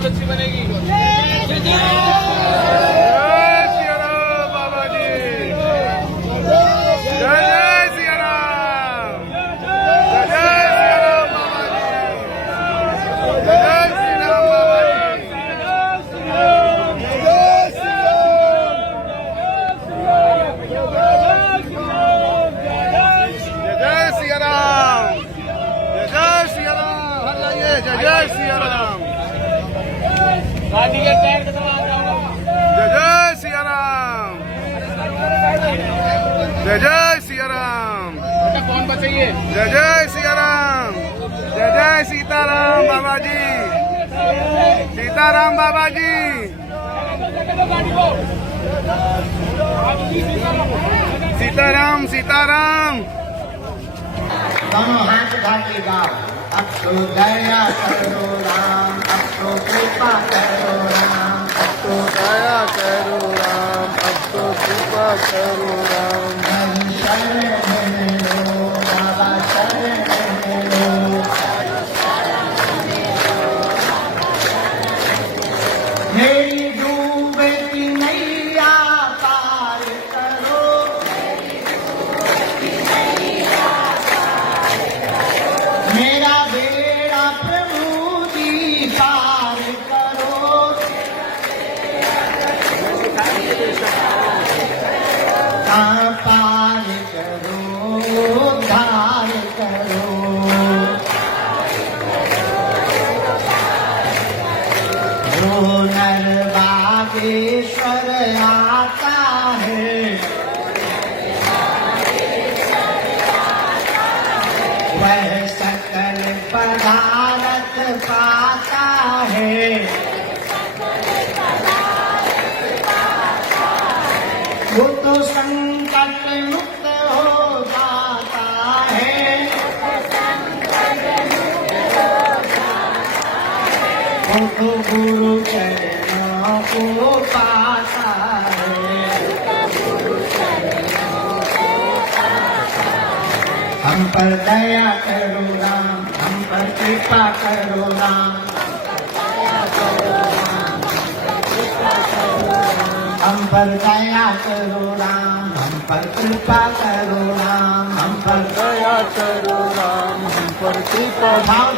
बहुत अच्छी बनेगी। जय सिया राम। गाड़ी के टायर का सवाल जय सिया राम। जय सिया राम। बेटा कौन बचाइए? जय सिया राम। जय सीताराम बाबा जी। सीताराम बाबा जी। सीताराम सीताराम। दोनों हाथ उठा के गाओ। अब तो दया करो राम, अब तो कृपा करो राम, अब तो दया करो राम, अब तो कृपा करो राम। शरण लो बाबा, शरण लो। मेरी डूबती नैया पार करो, मेरा बेड़ा प्रभु जी पार करो। पार करो, उद्धार करो। वो नर बागेश्वर आता है, वह सकल पदार्थ पाता है। वो तो संकट मुक्त हो जाता है, वो तो गुरु चरणों को पाता है। हम पर दया करो राम, हम पर कृपा करो राम, हम पर दया करो राम, हम पर कृपा करो राम, हम पर दया करो राम, हम पर कृपा। भाव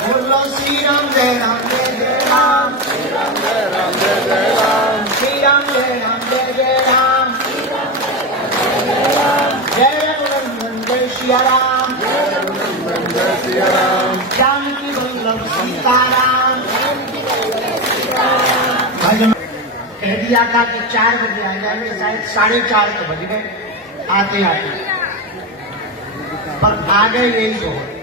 बोलो श्री राम जय राम जय जय राम, श्री राम जय राम जय जय राम, श्री राम जय राम जय जय राम, जय रघुनंदन जय सिया राम, जय सिया राम। जानकी वल्लभ सीताराम। भजन कह दिया था कि 4 बजे आ जाएंगे, शायद 4:30 तो बज गए आते आते, पर आ गए यही बहुत।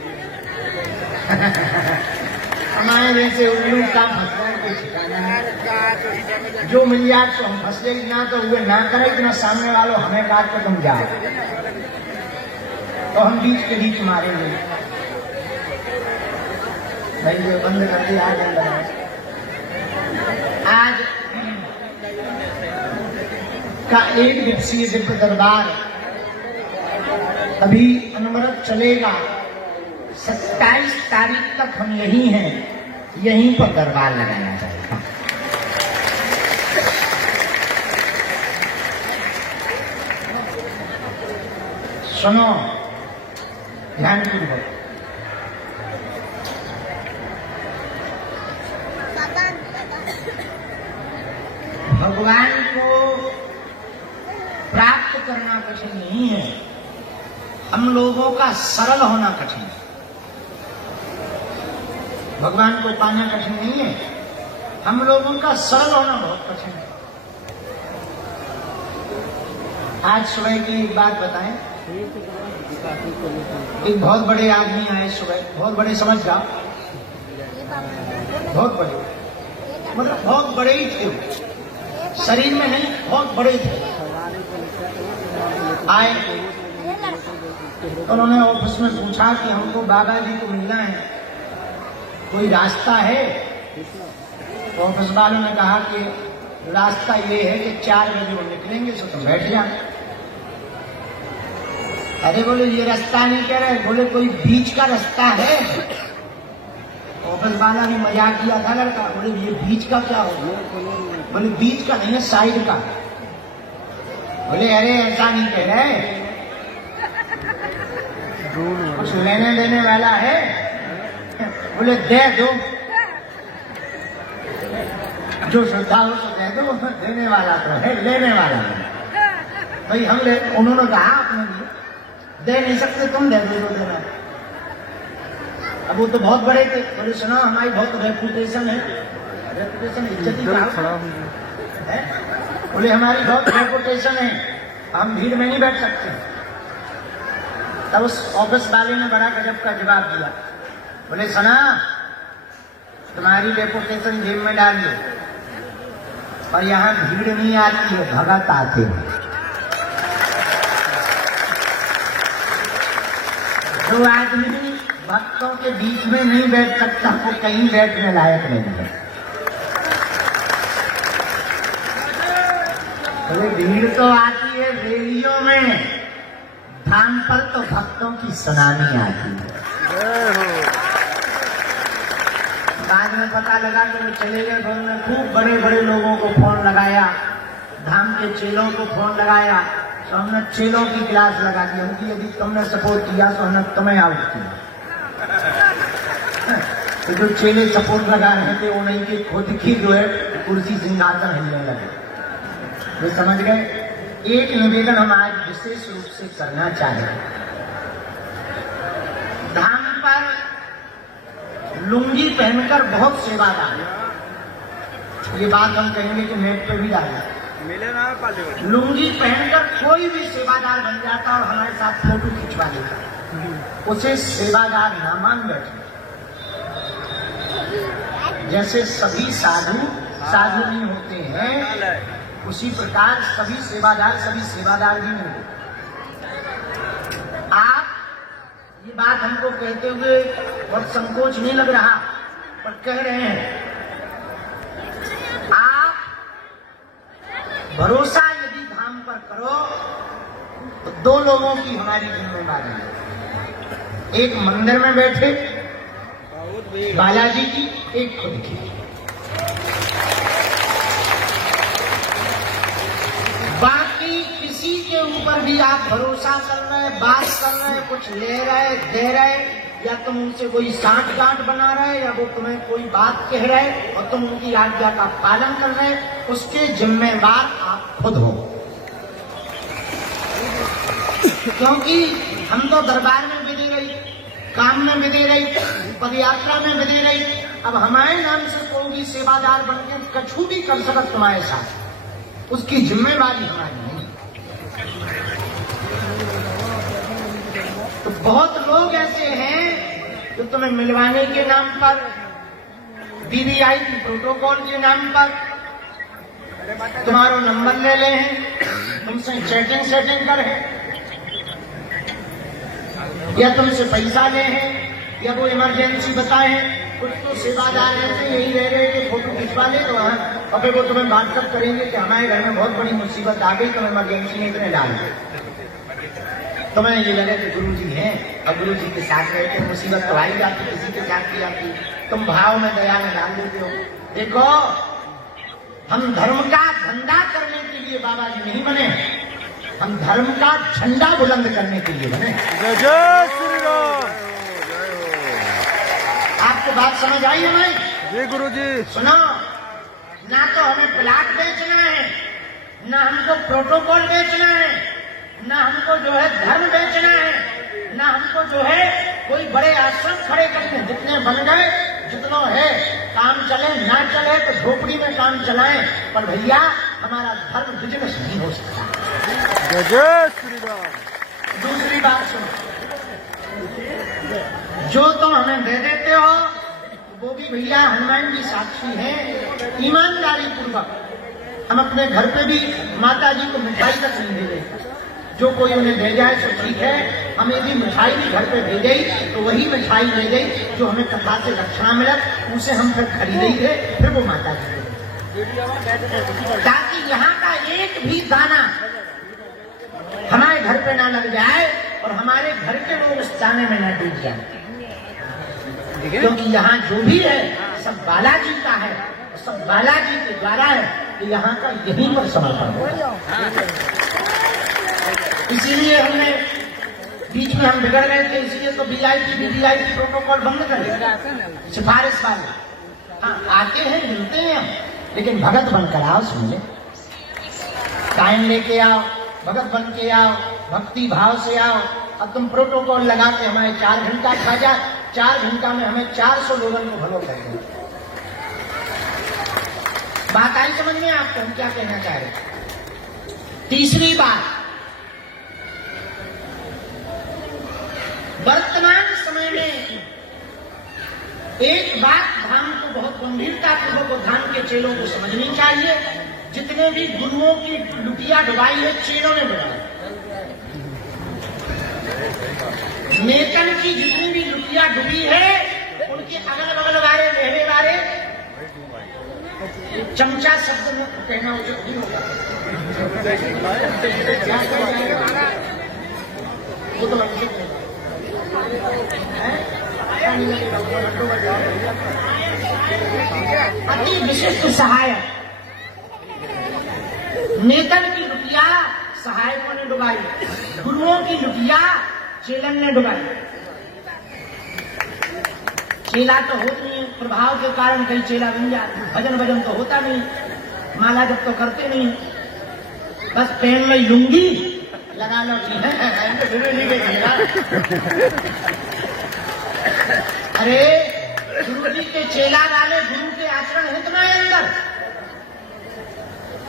हमारे जैसे उल्लू का फंसने के ठिकाना है। जो मिल जाए तो हम फंस जाए, ना तो हुए ना करे कि ना सामने वालों हमें काट के तुम जाओ, तो हम बीच के बीच मारेंगे। भाई ये बंद कर दिया आज का 1 दिवसीय दिव्य दरबार अभी अनवरत चलेगा। 27 तारीख तक हम यहीं हैं, यहीं पर दरबार लगाया जाएगा। सुनो ध्यानपूर्वक। भगवान को प्राप्त करना कठिन नहीं है, हम लोगों का सरल होना कठिन है। भगवान को पाना कठिन नहीं है, हम लोगों का सरल होना बहुत कठिन है। आज सुबह की एक बात बताएं। एक बहुत बड़े आदमी आए सुबह, बहुत बड़े समझ जाओ, बहुत बड़े, मतलब बहुत बड़े ही थे, शरीर में नहीं, बहुत बड़े थे। आए तो उन्होंने ऑफिस में पूछा कि हमको बाबा जी को मिलना है, कोई रास्ता है? तो ऑफिस वालों ने कहा कि रास्ता ये है कि 4 बजे वो निकलेंगे, सो तुम बैठ जा। अरे बोले ये रास्ता नहीं कह रहे, बोले कोई बीच का रास्ता है? ऑफिस वाला ने मजाक किया था लड़का, बोले ये बीच का क्या हो? बोले बीच का नहीं है, साइड का। बोले अरे ऐसा नहीं कह रहे, कुछ लेने देने वाला है? बोले दे दो, जो श्रद्धा हो तो दे दो, देने वाला तो है, लेने वाला नहीं। भाई हम ले, उन्होंने कहा आपने भी दे नहीं सकते, तुम दे दो जो देना। अब वो तो बहुत बड़े थे, बोले सुना हमारी बहुत रेपुटेशन है, रेपुटेशन इज्जत ही है, बोले हमारी बहुत रेपुटेशन है, हम भीड़ में नहीं बैठ सकते। तब उस ऑफिस वाले ने बड़ा गजब का जवाब दिया, बोले सुना तुम्हारी रेपुटेशन जेब में डाल दो, और यहाँ भीड़ नहीं आती है, भगत आते हैं। जो आदमी भक्तों के बीच में नहीं बैठ सकता वो कहीं बैठने लायक नहीं है। बोले भीड़ तो आती है रैलियों में, धाम पर तो भक्तों की सुनामी आती है। बाद में पता लगा कि वो चले गए, तो उन्होंने खूब बड़े बड़े लोगों को फोन लगाया, धाम के चेलों को फोन लगाया, तो हमने चेलों की क्लास लगा दी, उनकी यदि तुमने सपोर्ट किया तो हमने तुम्हें आउट किया। तो जो चेले सपोर्ट लगा रहे थे वो नहीं कि खुद की जो है कुर्सी सिंहासन हिलने लगे। वे समझ गए। एक निवेदन हम आज विशेष रूप से करना चाहते हैं, धाम पर लुंगी पहनकर बहुत सेवादार, ये बात हम कहेंगे कि नेट पे भी डालें, लुंगी पहनकर कोई भी सेवादार बन जाता और हमारे साथ फोटो खिंचवा लेता, उसे सेवादार ना मान बैठे। जैसे सभी साधु साधु नहीं होते हैं, उसी प्रकार सभी सेवादार भी नहीं होते। आप ये बात हमको कहते हुए बहुत संकोच नहीं लग रहा, पर कह रहे हैं, आप भरोसा यदि धाम पर करो तो दो लोगों की हमारी जिम्मेदारी है, एक मंदिर में बैठे बालाजी की, एक खुद की। बाकी किसी के ऊपर भी आप भरोसा कर रहे, बात कर रहे, कुछ ले रहे, दे रहे, या तुम उनसे कोई साठ गांठ बना रहे, या वो तुम्हें कोई बात कह रहे और तुम उनकी आज्ञा का पालन कर रहे, उसके जिम्मेवार आप खुद हो। क्योंकि हम तो दरबार में विधि रही, काम में विधि रही, पदयात्रा में विधि रही, अब हमारे नाम से कोई भी सेवादार बनकर कछु भी कर सकत तुम्हारे साथ, उसकी जिम्मेवारी हमारी नहीं। तो बहुत लोग ऐसे हैं जो तुम्हें मिलवाने के नाम पर, BBI प्रोटोकॉल के नाम पर तुम्हारा नंबर ले ले हैं, तुमसे चैटिंग कर है, या तुमसे पैसा ले हैं, या वो इमरजेंसी बताए हैं। कुछ तो सेवादार ऐसे यही रह रहे कि फोटो खिंचवा ले, तो वहाँ अबे वो तुम्हें व्हाट्सअप करेंगे कि हमारे घर में बहुत बड़ी मुसीबत आ गई, तुम इमरजेंसी में इतने डाल दो। तुम्हें ये लगे कि गुरु जी हैं और गुरु जी के साथ रहते, मुसीबत तो आई जाती, किसी के साथ की जाती, तुम भाव में दया में डाल देते हो। देखो, हम धर्म का धंधा करने के लिए बाबा जी नहीं बने, हम धर्म का झंडा बुलंद करने के लिए बने। जय श्री राम। आपको बात समझ आई है भाई? जी गुरु जी। सुनो, ना तो हमें प्लाट बेचना है, ना हमको प्रोटोकॉल बेचना है, ना हमको जो है धर्म बेचना है, ना हमको जो है कोई बड़े आश्रम खड़े करने, जितने बन गए जितना है, काम चले ना चले तो झोपड़ी में काम चलाएं, पर भैया हमारा धर्म बिजनेस नहीं हो सकता। जय श्री राम। दूसरी बात सुनो, जो तुम हमें दे देते हो वो भी भैया हनुमान जी साक्षी हैं, ईमानदारी पूर्वक हम अपने घर पे भी माता जी को मिठाई तक नहीं भेजे, जो कोई उन्हें भेजा है तो ठीक है, हम यदि मिठाई भी घर पे भेजे तो वही मिठाई ले गई जो हमें कथा से रक्षा मिला, उसे हम फिर खरीदे थे, फिर वो माता जी को, ताकि यहाँ का एक भी दाना हमारे घर पे ना लग जाए और हमारे घर के लोग इस दाने में ना डूब जाए। क्योंकि यहाँ जो भी है सब बालाजी का है, सब बालाजी के द्वारा है, तो यहाँ का यहीं पर समर्पण हो। इसीलिए हमने बीच में हम बिगड़ गए थे, इसलिए तो वीआईपी प्रोटोकॉल बंद कर दिया, सिफारिश वाले। हाँ, आते हैं मिलते हैं, लेकिन भगत बनकर आओ, सुनिए, टाइम लेके आओ, भगत बन के आओ, भक्ति भाव से आओ। अब तुम प्रोटोकॉल लगा के हमारे 4 घंटा खा जा, 4 घंटा में हमें 400 लोगों को भलो करेंगे। बात आई समझ में आपको हम क्या कहना चाह रहे हैं? तीसरी बात, वर्तमान समय में एक बात धाम को बहुत गंभीरता पूर्वक धाम के चेलों को समझनी चाहिए। जितने भी गुरुओं की लुटिया डुबाई है, चेलों ने डुबाई। नेतन की जितनी भी लुटिया डुबी है, उनके अगल बगल वाले रहने वाले चमचा शब्द में कहना उचित नहीं होगा, वो तो अति विशिष्ट सहायक नेतन की लुटिया सहायकों ने डुबाई, गुरुओं की लुटिया चेलन ने डुबाई। चेला तो होता नहीं, प्रभाव के कारण कई चेला बन जाते, भजन तो होता नहीं, माला जब तो करते नहीं, बस पहन लो लुंगी लगा लो कि अरे गुरु जी के चेला वाले गुरु के आचरण है तुम्हारे अंदर।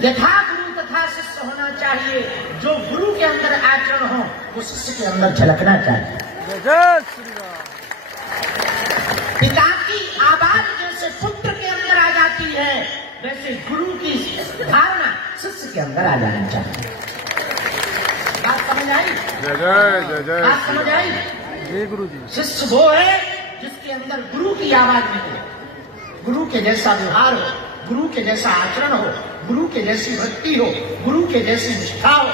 यथा गुरु तथा शिष्य होना चाहिए, जो गुरु के अंदर आचरण हो वो शिष्य के अंदर झलकना चाहिए। पिता की आवाज जैसे पुत्र के अंदर आ जाती है, वैसे गुरु की धारणा शिष्य के अंदर आ जानी चाहिए। बात समझ आई? बात समझ आई? जय गुरु जी। शिष्य वो है जिसके अंदर गुरु की आवाज निकले, गुरु के जैसा व्यवहार हो, गुरु के जैसा आचरण हो, गुरु के जैसी भक्ति हो, गुरु के जैसी निष्ठा हो।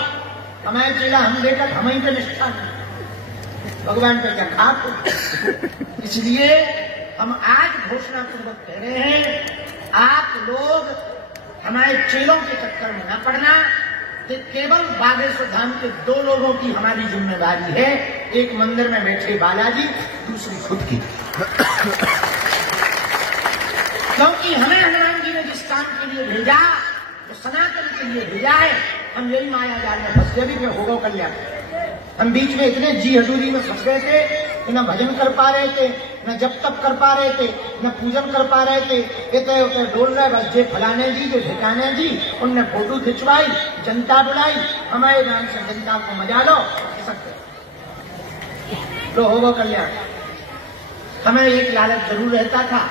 हमारे चेला हम लेकर हम ही पे निष्ठा नहीं, भगवान पे क्या खाप हो। इसलिए हम आज घोषणा पूर्वक कह रहे हैं, आप लोग हमारे चेलों के चक्कर में न पड़ना। तो केवल बागेश्वर धाम के 2 लोगों की हमारी जिम्मेदारी है, एक मंदिर में बैठे बालाजी, दूसरी खुद की। क्योंकि हमें हनुमान जी ने जिस काम के लिए भेजा, जो सनातन के लिए भेजा है, हम यही माया जाल में फंस गए भी होगा कल्याण। हम बीच में इतने जी हजूरी में फंस गए थे कि न भजन कर पा रहे थे, न जप तप कर पा रहे थे, न पूजन कर पा रहे थे। इतने उतने डोल रहे, बस जे फलाने जी जे ठिकाने जी, उनने फोटो खिंचवाई, जनता बुलाई, हमारे नाम से जनता को मजा लो, तो होगा कल्याण। हमें एक लालच जरूर रहता था,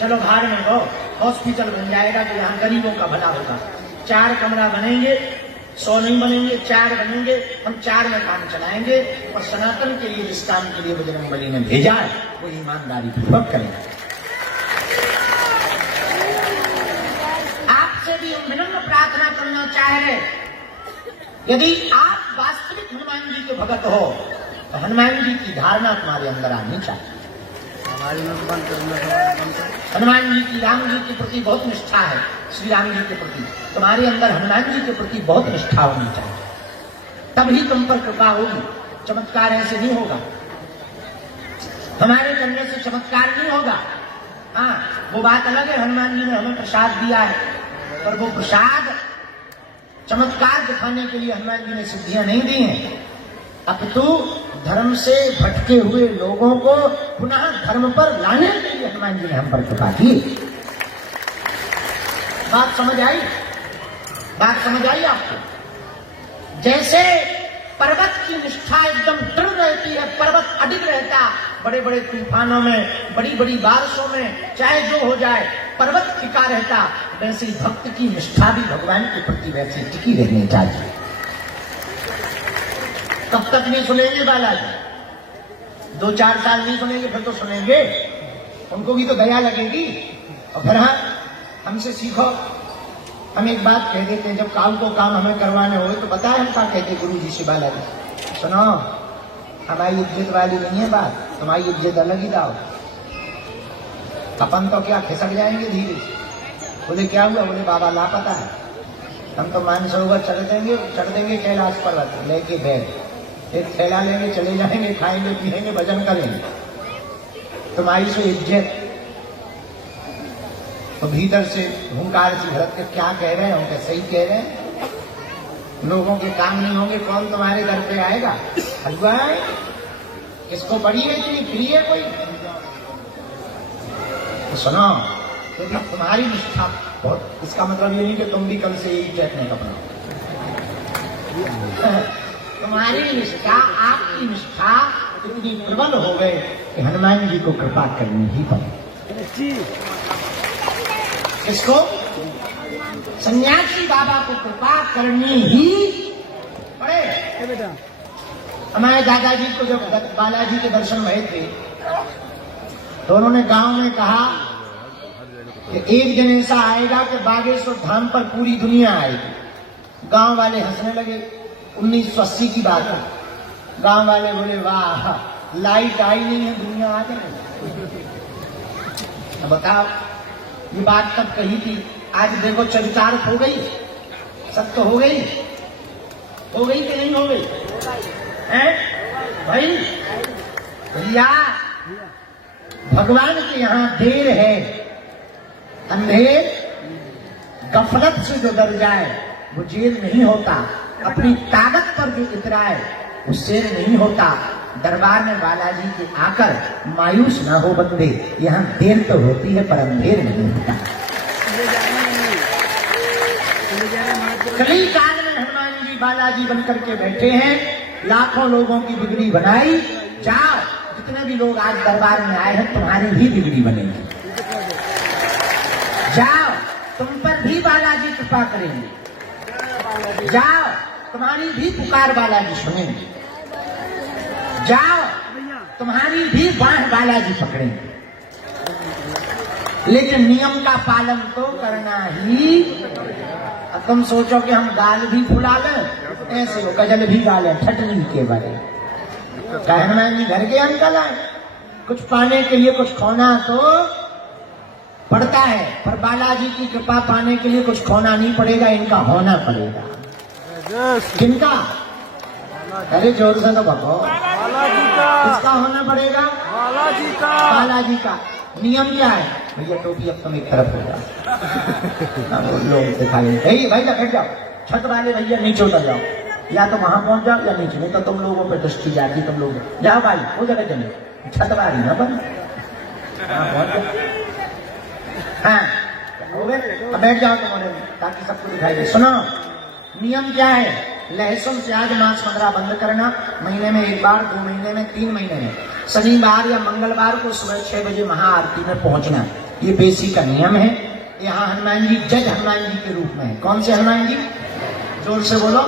चलो बाहर में हो, हॉस्पिटल बन जाएगा तो यहाँ गरीबों का भला होगा। 4 कमरा बनेंगे, 100 नहीं बनेंगे, 4 बनेंगे, हम 4 में काम चलाएंगे। और सनातन के लिए जिस काम के लिए बजरंगबली ने भेजा है, वो ईमानदारी पूर्वक करेंगे। आपसे भी हम विनम्र प्रार्थना करना चाह रहे, यदि आप वास्तविक हनुमान जी के भगत हो तो हनुमान जी की धारणा तुम्हारे अंदर आनी चाहिए। हनुमान जी की, राम जी के प्रति बहुत निष्ठा है, श्री राम जी के प्रति तुम्हारे अंदर हनुमान जी के प्रति बहुत निष्ठा होनी चाहिए, तभी तुम पर कृपा होगी। चमत्कार ऐसे नहीं होगा, हमारे करने से चमत्कार नहीं होगा। हाँ, वो बात अलग है, हनुमान जी ने हमें प्रसाद दिया है, पर वो प्रसाद चमत्कार दिखाने के लिए हनुमान जी ने सिद्धियां नहीं दी हैं, अपितु धर्म से भटके हुए लोगों को पुनः धर्म पर लाने के लिए हनुमान जी ने हम पर कृपा की। बात समझ आई? बात समझ आई आपको? जैसे पर्वत की निष्ठा एकदम दृढ़ रहती है, पर्वत अडिग रहता, बड़े बड़े तूफानों में, बड़ी बड़ी बारिशों में, चाहे जो हो जाए पर्वत टिका रहता, वैसे ही भक्त की निष्ठा भी भगवान के प्रति वैसे टिकी रहनी चाहिए। कब तक नहीं सुनेंगे बालाजी? 2-4 साल नहीं सुनेंगे, फिर तो सुनेंगे, उनको भी तो दया लगेगी। और फिर हाँ, हमसे सीखो। हम एक बात कह देते हैं, जब काम को काम हमें करवाने हो तो बताए हम क्या कहते गुरु जी से, बालाजी सुनो, हमारी इज्जत वाली नहीं है बात, हमारी इज्जत अलग ही लाओ। अपन तो क्या खिसक जाएंगे धीरे से। बोले क्या हुआ? बोले बाबा लापता है। हम तो मानसरोवर चढ़ देंगे कैलाश पर्वत लेके बैग, एक थैला लेंगे, चले जाएंगे, खाएंगे पिएंगे, भजन करेंगे, तुम्हारी से इज्जत। तो भीतर से हुंकार सी भरत के क्या कह रहे हैं? उनके सही कह रहे हैं, लोगों के काम नहीं होंगे, कौन तुम्हारे घर पे आएगा? हलवा है, किसको पड़ी है इतनी फ्री है कोई? तो सुनो, यदि तुम्हारी निष्ठा बहुत, इसका मतलब ये नहीं कि तुम भी कल से यही चैत नहीं अपना। तुम्हारी निष्ठा, आपकी निष्ठा इतनी प्रबल हो गए कि हनुमान जी को कृपा करनी ही पड़े। किसको? सन्यासी बाबा को कृपा करनी ही पड़े। हमारे दादाजी को जब बालाजी के दर्शन हुए थे तो उन्होंने गांव में कहा कि एक दिन ऐसा आएगा कि बागेश्वर धाम पर पूरी दुनिया आएगी। गांव वाले हंसने लगे। 1980 की बात है। गांव वाले बोले वाह, लाइट आई नहीं है, दुनिया आ जाएगी। बताओ, ये बात तब कही थी, आज देखो चरितार्थ हो गई, सब तो हो गई कि नहीं हो गई? हैं भाई? भैया, भगवान के यहाँ देर है, अंधेर गफलत से जो डर जाए वो जेल नहीं होता, अपनी ताकत पर जो इतराए वो शेर नहीं होता। दरबार में बालाजी के आकर मायूस ना हो बंदे, यहाँ देर तो होती है पर अंधेर नहीं होता। कली काल में हनुमान जी बालाजी बनकर के बैठे हैं, लाखों लोगों की बिगड़ी बनाई। जाओ, जितने भी लोग आज दरबार में आए हैं तुम्हारी भी बिगड़ी बनेगी। जाओ, तुम पर भी बालाजी कृपा करेंगे। जाओ, तुम्हारी भी पुकार बालाजी सुनेंगे। जाओ, तुम्हारी भी बाह बालाजी पकड़ेंगे। लेकिन नियम का पालन तो करना ही। अब तुम सोचो कि हम गाल भी फुला लें, ऐसे हो गजल भी गा लें ठटनी के बारे। हनुमान जी घर के अंकल आए, कुछ पाने के लिए कुछ खोना तो पड़ता है, पर बालाजी की कृपा पाने के लिए कुछ खोना नहीं पड़ेगा, इनका होना पड़ेगा। किनका? अरे जोर से तो भगो। किसका होना पड़ेगा? बालाजी का। बालाजी का। नियम क्या है? भैया टोपी अब तुम एक तरफ हो जाओ, लोग दिखाएंगे भाई बैठ जाओ, छत वाले भैया नीचे उतर जाओ, या तो वहां पहुंच जाओ या नीचे, नहीं तो तुम लोगों पे दृष्टि जाती, तुम लोग जाओ भाई वो जगह चले, छत वाली ना बन। हाँ हो गए, अब बैठ जाओ तुम्हारे ताकि सबको दिखाई दे। सुनो, नियम क्या है? लहसुन प्याज मांस वगैरह बंद करना, महीने में 1 बार, 2 महीने में, 3 महीने में, शनिवार या मंगलवार को सुबह 6 बजे महाआरती में पहुंचना, ये बेसिक का नियम है। यहाँ हनुमान जी जज हनुमान जी के रूप में है। कौन से हनुमान जी? जोर से बोलो।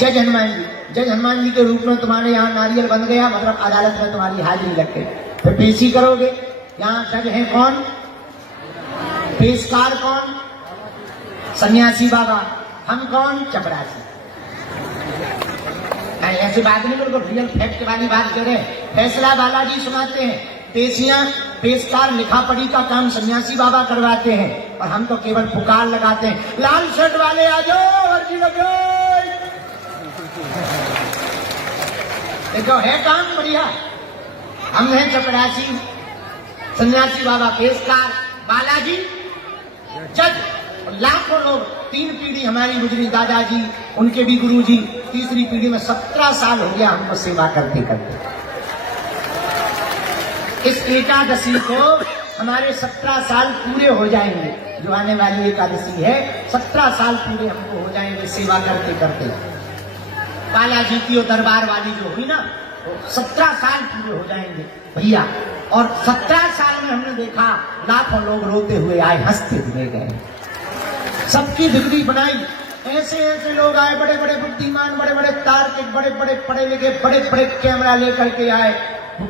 जज हनुमान जी। जज हनुमान जी के रूप में तुम्हारे यहाँ नारियल बन गया, मतलब अदालत में तुम्हारी हाजिरी लग गई, फिर पेशी करोगे। यहाँ जज है कौन? पेशकार कौन? सन्यासी बाबा। हम कौन? चपरासी। ऐसी बात नहीं, बिल्कुल रियल फैक्ट वाली बात करे। फैसला बालाजी सुनाते हैं, पेशियां पेशकार लिखा पढ़ी का काम सन्यासी बाबा करवाते हैं, और हम तो केवल पुकार लगाते हैं, लाल शर्ट वाले आ जाओ, अर्जी लगे। देखो है काम बढ़िया। हम हैं चपरासी, सन्यासी बाबा पेशकार, बालाजी जज। लाखों लोग, 3 पीढ़ी हमारी गुजरी, दादाजी, उनके भी गुरुजी, तीसरी पीढ़ी में 17 साल हो गया हमको सेवा करते करते। इस एकादशी को हमारे 17 साल पूरे हो जाएंगे, जो आने वाली एकादशी है, 17 साल पूरे हमको हो जाएंगे सेवा करते करते। बालाजी की दरबार वाली जो हुई ना, 17 साल पूरे हो जाएंगे भैया। और 17 साल में हमने देखा लाखों लोग रोते हुए आए, हंसते हुए गए, सबकी बिगड़ी बनाई। ऐसे ऐसे लोग आए, बड़े बड़े बुद्धिमान, बड़े बड़े तार्किक, बड़े बड़े पढ़े लिखे, बड़े बड़े कैमरा लेकर के आए,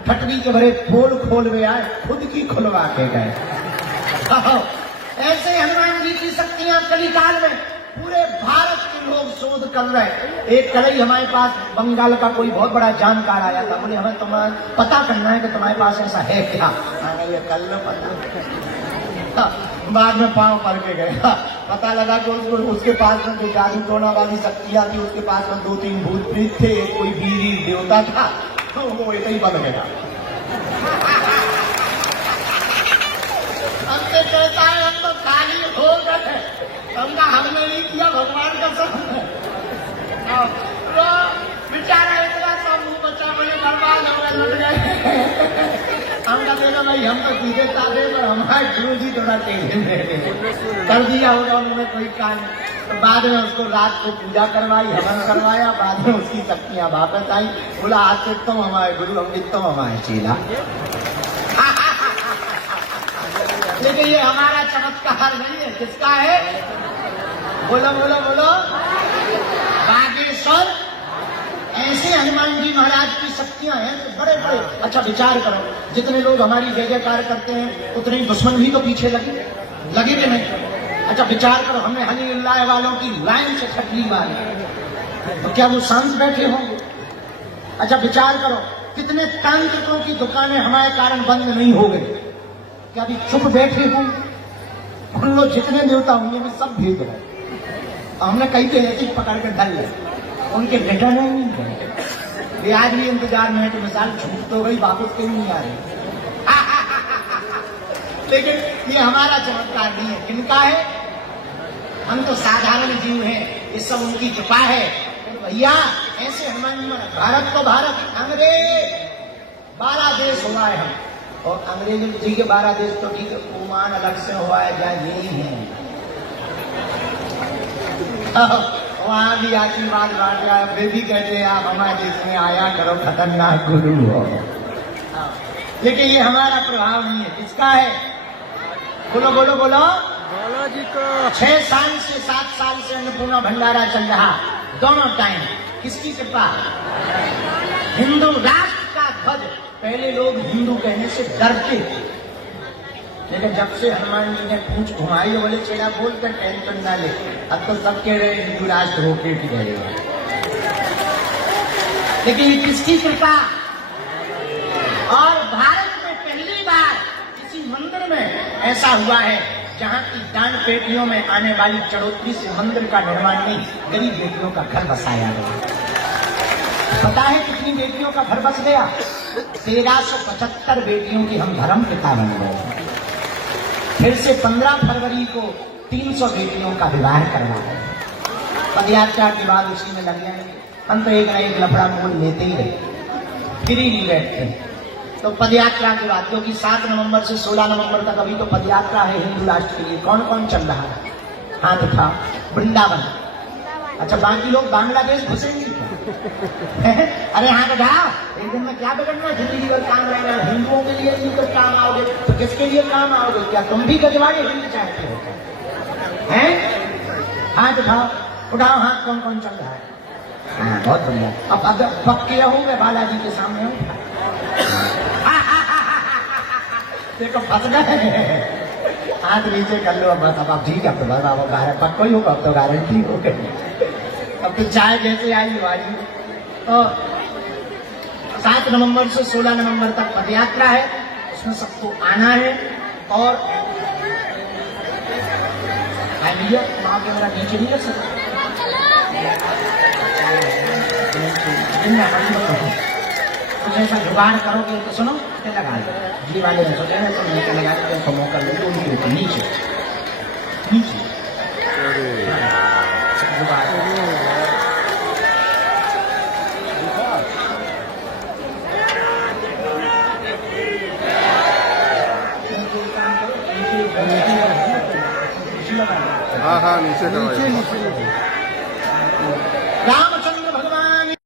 फटनी के भरे पोल खोल में आए, खुद की खुलवा के गए। ऐसे हनुमान जी की शक्तियां कलिकाल में पूरे भारत के लोग शोध कर रहे हैं। एक कल हमारे पास बंगाल का कोई बहुत बड़ा जानकार आया था, बोले हमें तुम्हारा पता करना है कि तुम्हारे पास ऐसा है क्या। मैंने ये कर लो पता। बाद में पांव पड़ के गया, पता लगा कि उसके पास में जो जादू टोना वाली शक्तियां थी, उसके पास में 2-3 भूत प्रेत थे, कोई वीर देवता था, तो वो एक ही बन गया। हमसे कहता है हम तो खाली हो गए, हमका हमने नहीं किया, भगवान का सब बेचारा इतना सब मुंह बच्चा बोले बर्बाद हो गए, लुट गए। हमका देखा भाई हम तो सीधे साधे, पर हमारे गुरु जी थोड़ा तेज कर दिया होगा उन्होंने कोई काम। तो बाद में उसको रात को पूजा करवाई, हवन करवाया, बाद में उसकी शक्तियां वापस आई। बोला आज से तुम हमारे गुरु, हम तुम हमारे चेला। लेकिन ये हमारा चमत्कार नहीं है, किसका है? बोलो बोलो बोलो, बागेश्वर। ऐसे हनुमान जी महाराज की शक्तियां हैं तो बड़े बड़े। अच्छा विचार करो, जितने लोग हमारी जय जयकार करते हैं उतने ही दुश्मन भी तो पीछे लगे कि नहीं? अच्छा विचार करो, हमने हलील्लाह वालों की लाइन से छटरी मारी, तो क्या वो शांत बैठे होंगे? अच्छा विचार करो, कितने तांत्रिकों की दुकानें हमारे कारण बंद नहीं हो गई, क्या अभी चुप बैठे होंगे? उन लोग जितने देवता होंगे मैं सब भेज रहे, हमने कहीं पे ऐसी पकड़ के डल गए, उनके बेटा नहीं गए। वे आज भी इंतजार में है कि मिसाल छूट तो गई, वापस कहीं नहीं आ रही। लेकिन ये हमारा चमत्कार नहीं है, किनका है? हम तो साधारण जीव हैं, ये सब उनकी कृपा है। भैया ऐसे हनुमान जी महाराज, भारत तो भारत, अंग्रेज 12 देश हुआ है हम, और अंग्रेज जी के 12 देश तो ठीक है, ओमान अलग से हुआ है, जहाँ यही है। वहां भी आशीर्वाद बांट रहा है, वे भी कहते हैं आप हमारे देश में आया करो, खतरनाक गुरु हो। लेकिन ये हमारा प्रभाव नहीं है, किसका है? बोलो बोलो बोलो, बालाजी का। 6 साल से 7 साल से अन्नपूर्णा भंडारा चल रहा, दोनों टाइम। किसकी कृपा? हिंदू राष्ट्र का ध्वज। पहले लोग हिंदू कहने से डरते थे, लेकिन जब से हनुमान जी ने पूछ घुमाई, बोले चेला बोल कर टेंशन ना ले, अब तो सब कह रहे हिंदू राष्ट्र होके की रहेगा। लेकिन ये किसकी कृपा? और भारत में पहली बार किसी मंदिर में ऐसा हुआ है जहाँ की दान पेटियों में आने वाली चढ़ोतरी से मंदिर का निर्माण नहीं, गरीब बेटियों का घर बसाया गया। पता है कितनी बेटियों का घर बस गया? 1375 बेटियों की हम धर्म पिता बन गए। फिर से 15 फरवरी को 300 बेटियों का विवाह करवाया। पदयात्रा के बाद उसी में लग जाएंगे। हम तो एक न एक लफड़ा मोल लेते ही रहे, फिर ही नहीं बैठते। तो पदयात्रा के बाद, क्योंकि 7 नवंबर से 16 नवंबर तक अभी तो पदयात्रा है हिंदू राष्ट्र के लिए। कौन कौन चल रहा है? हाथ उठा। वृंदावन। अच्छा बाकी लोग बांग्लादेश घुसेंगे अरे हाँ बेटा, एक दिन में क्या बिगड़ना, जिंदगी भर काम रहेगा। हिंदुओं के लिए नहीं तो काम आओगे तो किसके लिए काम आओगे? क्या तुम भी गजवाड़े हिंदू चाहते हो? हैं? हाथ उठाओ, उठाओ हाथ। कौन कौन चल रहा है? हाँ बहुत बढ़िया। अब अगर पक्के होंगे बालाजी के सामने हो, देखो फंस गए। हाथ नीचे कर लो, बस अब ठीक है, अब पक्को ही होगा, अब तो गारंटी हो गई। अब तो चाय जैसे आई वाली। तो 7 नवंबर से 16 नवंबर तक पदयात्रा है, उसमें सबको आना है। और भैया वहां के मेरा नीचे नहीं रख सकता, कुछ ऐसा जुगाड़ करोगे तो सुनो क्या लगा जी वाले ने सोचा है, तो नीचे लगा के मौका ले उनके ऊपर नीचे नीचे जुगाड़। हाँ नीचे राम